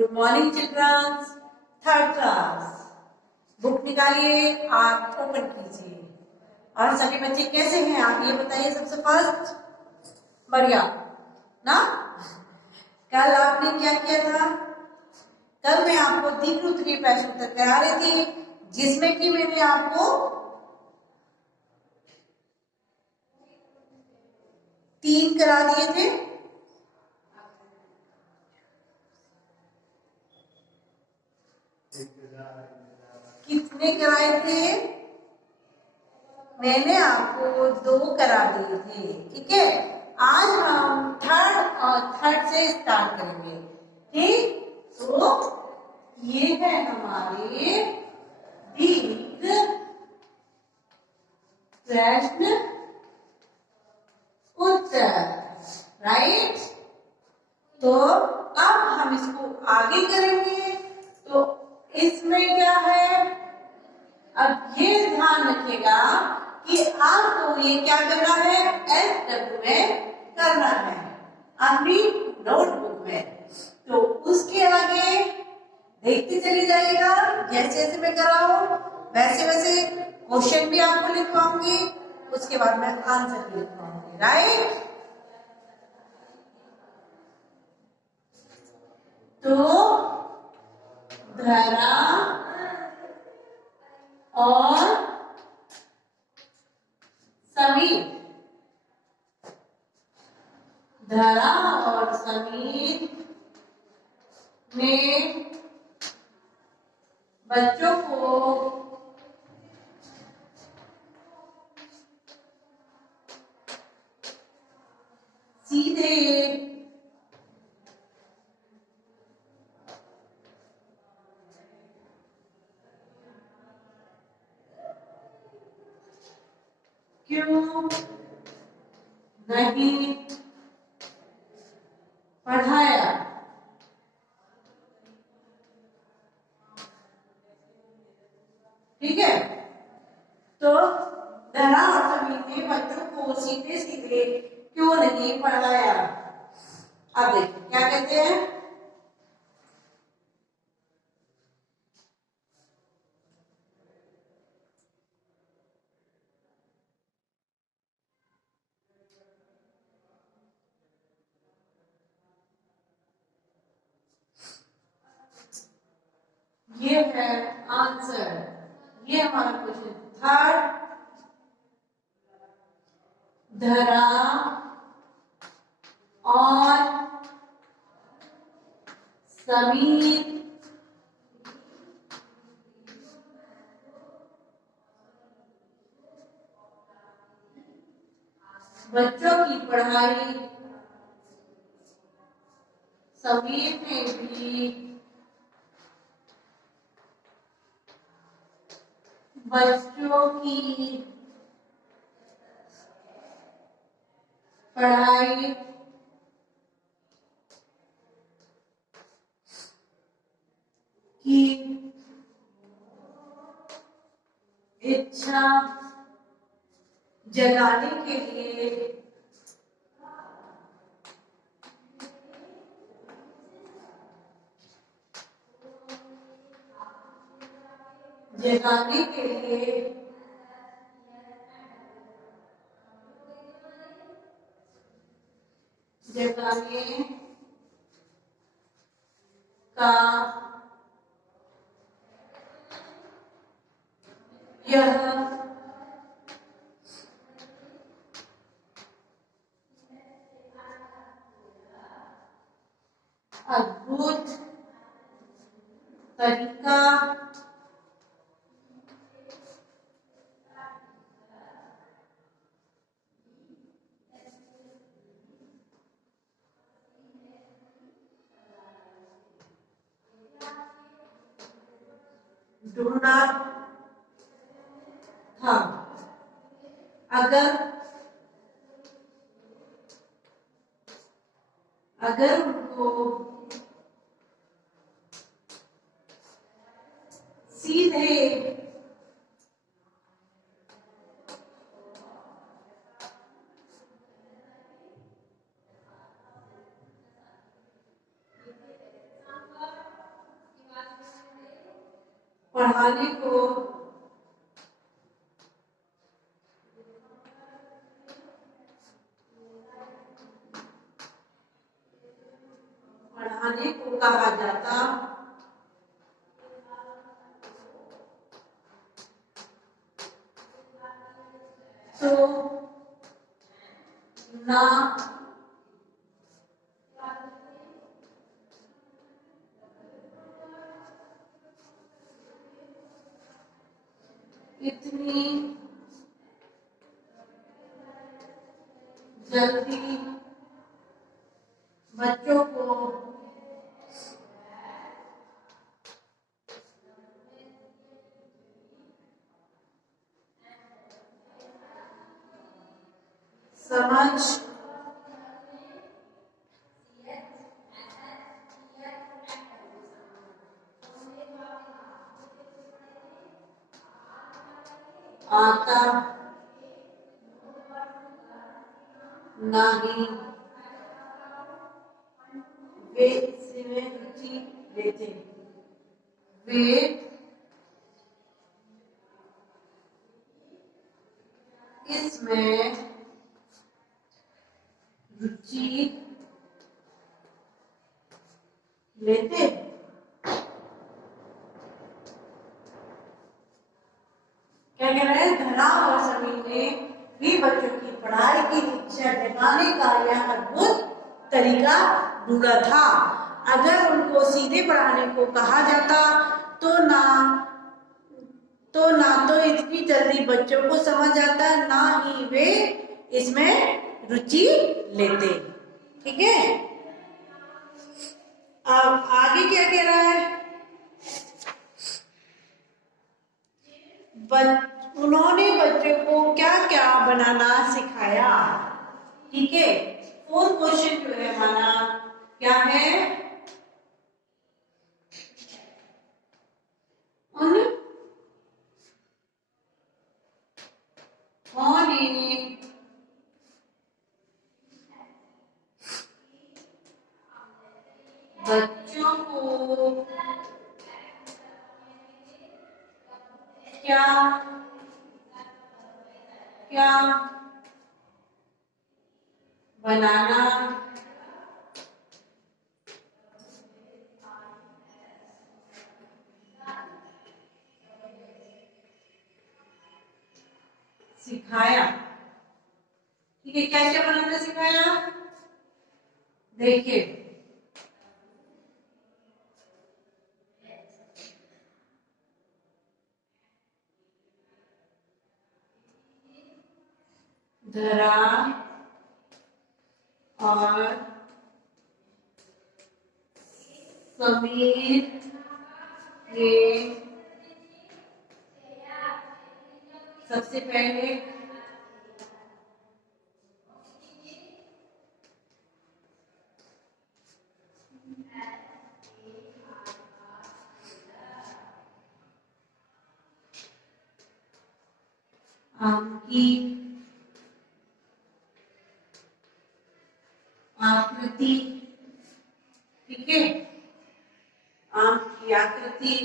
Good morning childrens, third class. Book निकालिए, आप open कीजिए। और सभी बच्चे कैसे हैं आप ये बताइए सबसे फर्स्ट। बढ़िया ना। कल आपने क्या किया था? कल मैं आपको द्विगु उत्तरीय प्रश्न उत्तर करा रही थी, जिसमें कि मैंने आपको 3 करा दिए थे। कितने कराए थे? मैंने आपको 2 करा दिए थे। ठीक है, आज हम थर्ड से स्टार्ट करेंगे। ठीक, तो ये है हमारे दीर्घ प्रश्न उत्तर, राइट। तो अब हम इसको आगे करेंगे। तो इसमें क्या है, अब ये ध्यान रखिएगा कि आपको ये क्या करना है, SW में करना है अपनी नोटबुक में। तो उसके आगे देखते चली जाइएगा, जैसे जैसे मैं कराऊं वैसे वैसे क्वेश्चन भी आपको लिखवाऊंगी, उसके बाद मैं आंसर भी लिखवाऊंगी, राइट। तो धरा और समीर, धरा और समीर ने बच्चों को सीधे क्यों नहीं पढ़ाया? ठीक है, तो धरा और समीर ने बच्चों को सीधे सीधे क्यों नहीं पढ़ाया? अब देखिए क्या कहते हैं। ये है आंसर, ये हमारा क्वेश्चन थर्ड। धरा और समीर बच्चों की पढ़ाई, समीर ने भी बच्चों की पढ़ाई की इच्छा जगाने के लिए जगाने के लिए जगाने का यह अद्भुत तरीका ढूंढा था। अगर उनको सीधे पढ़ाने को कहा जाता तो ना इतनी जल्दी बच्चों को समझ आता नहीं, वे इसमें रुचि लेते, वे इसमें रुचि लेते। क्या कह रहे हैं? धरा और समीर ने भी बच्चों की पढ़ाई की इच्छा जगाने का यह अद्भुत तरीका ढूंढा था। अगर उनको सीधे पढ़ाने को कहा जाता तो ना तो इतनी जल्दी बच्चों को समझ आता, ना ही वे इसमें रुचि लेते। ठीक है, अब आगे क्या कह रहा है? उन्होंने बच्चों को क्या क्या बनाना सिखाया। ठीक है, फोर्थ क्वेश्चन जो है हमारा क्या है? बच्चों को क्या क्या बनाना सिखाया। ठीक है, क्या क्या बनाना सिखाया? देखिए, धरा और समीर ने सबसे पहले आम की आकृति, ठीक है, आम की आकृति,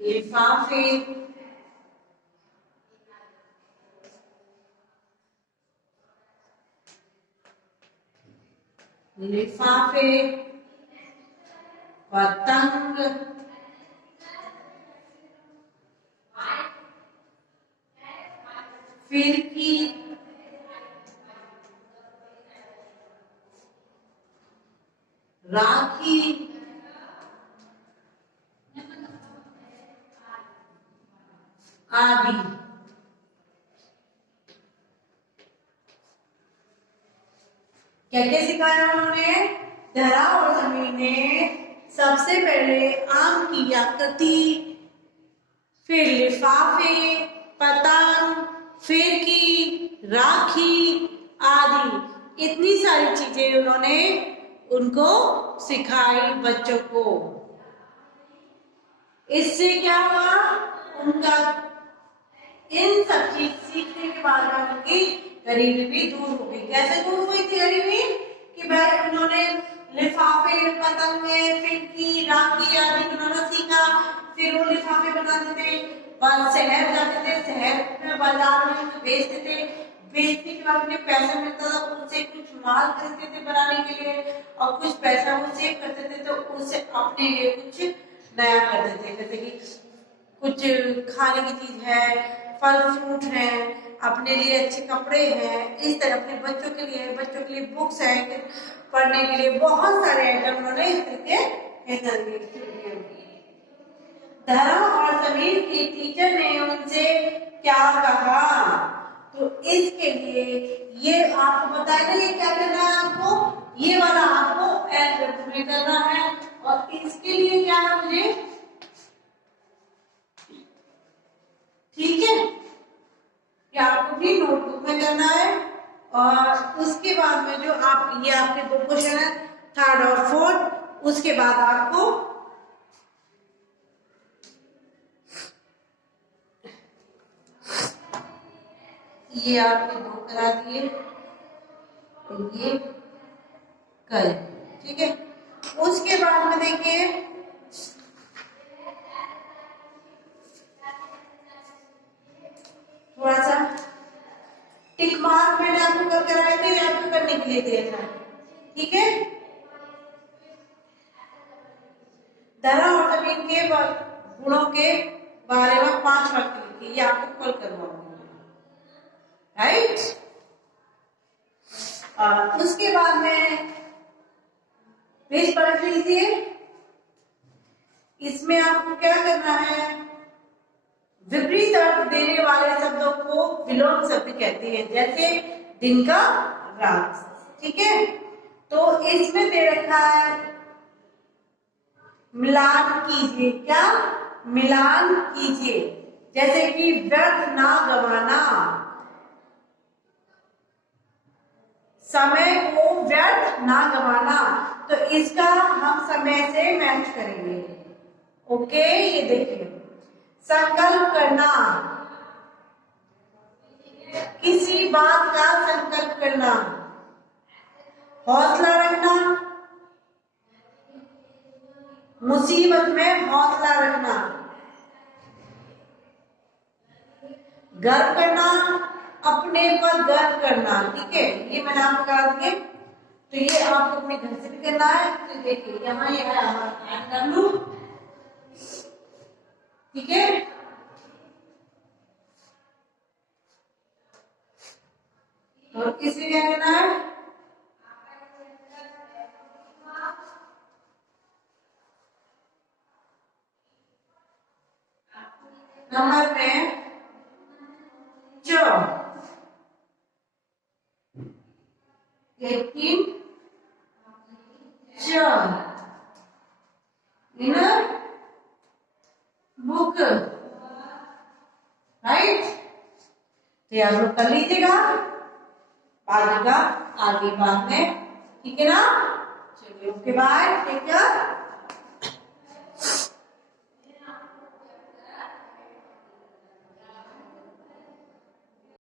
लिफाफे, लिफाफे, पतंग, फिरकी, राखी, आदि। क्या क्या सिखाया उन्होंने? धरा और समीर ने सबसे पहले आम की आकृति, फिर लिफाफे, पतंग, फिरकी, राखी आदि इतनी सारी चीजें उन्होंने उनको सिखाई बच्चों को। इससे क्या हुआ? उनका इन सब चीज सीखने के बाद में उनकी गरीबी भी दूर हो गई। कैसे दूर हुई थी गरीबी? कि भाई उन्होंने लिफाफे, पतंगे, फिरकी, राखी आदि बनाना सीखा, फिर बनाते थे, बाद शहर जाते थे, शहर में बाजार में उसे बेचते थे, बेचने के बाद उन्हें पैसा मिलता था, उनसे कुछ माल खरीदते थे बनाने के लिए और कुछ पैसा वो सेव करते थे, तो उससे अपने लिए कुछ नया करते थे, जैसे कि कुछ खाने की चीज है, फल फ्रूट है, अपने लिए अच्छे कपड़े हैं, इस तरह अपने बच्चों के लिए बुक्स हैं पढ़ने के लिए, बहुत सारे आइटम उन्होंने इस तरीके धरा और समीर की टीचर ने उनसे क्या कहा, तो इसके लिए ये आपको बताया कि क्या करना है, आपको ये वाला आपको एड में करना है और इसके लिए क्या है मुझे, ठीक है, ये आपको भी नोटबुक में करना है। और उसके बाद में जो आप ये आपके दो क्वेश्चन है थर्ड और फोर्थ, उसके बाद आपको ये आपके दो करा दिए, तो ये कर, ठीक है। उसके बाद में देखिए थोड़ा सा टिक मार्क मैंने आपको कर कराए थे, आपको करने के लिए दिया था, ठीक है। धरा और जमीन के गुणों के बारे में 5 वाक्य लिखिए, ये आपको कल करवाऊंगी, राइट। उसके बाद में पेज पलट लीजिए, इसमें आपको क्या करना है, विपरीत अर्थ देने वाले शब्दों को विलोम शब्द कहते हैं, जैसे दिन का रात, ठीक है। तो इसमें दे रखा है मिलान कीजिए, क्या मिलान कीजिए, जैसे कि व्यर्थ ना गवाना, समय को व्यर्थ ना गवाना, तो इसका हम समय से मैच करेंगे, ओके। ये देखिए संकल्प करना, किसी बात का संकल्प करना, हौसला रखना, मुसीबत में हौसला रखना, गर्व करना, अपने पर गर्व करना, ठीक है। ये मैंने आपको करा दिए, तो ये आपको अपने घर से भी करना है, तो देखिए यहाँ ये है, ऐड कर लूं, ठीक है। और इसमें क्या करना है, नंबर में जो 18 इन बुक, राइट। तो आप लोग कर लीजिएगा, आगे का आगे बाद में, ठीक है ना। चलिए ओके बाय, टेक केयर।